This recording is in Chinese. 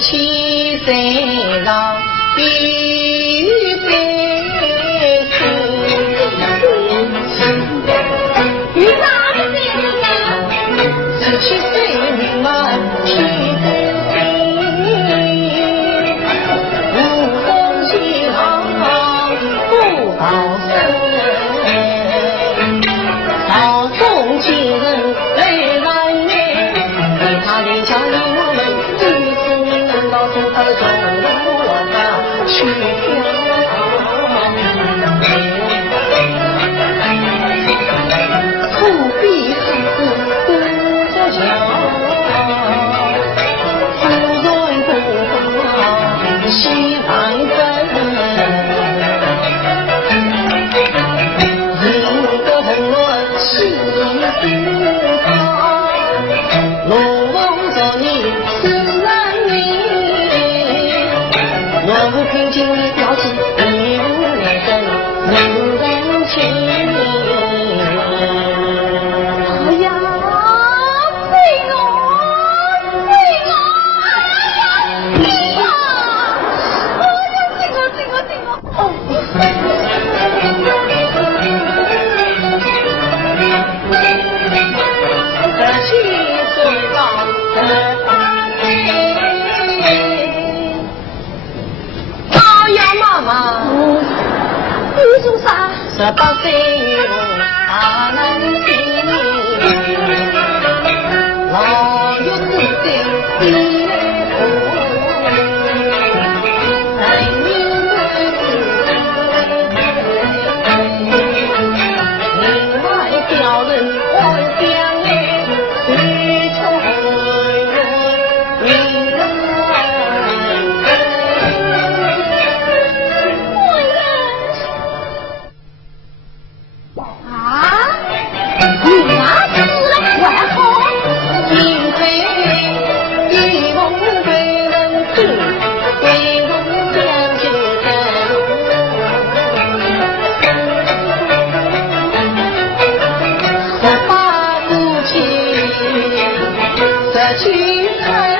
17岁老必须你哪里的呀？17岁女嘛气自信，无风起浪不保身，少纵情人泪来眼，为他留下我们到处走走去土地孩子不着脚，夫人不把西南分，赢得红乱气不高，龙王着你我不平静的表情，一无两生，人人情。哎呀，飞龙，飞龙，哎呀，哎呀，这个，17岁到18岁。妈妈，你做啥？18岁女人大难听，老有自尊的在你另外叫人还乡嘞，追求去看。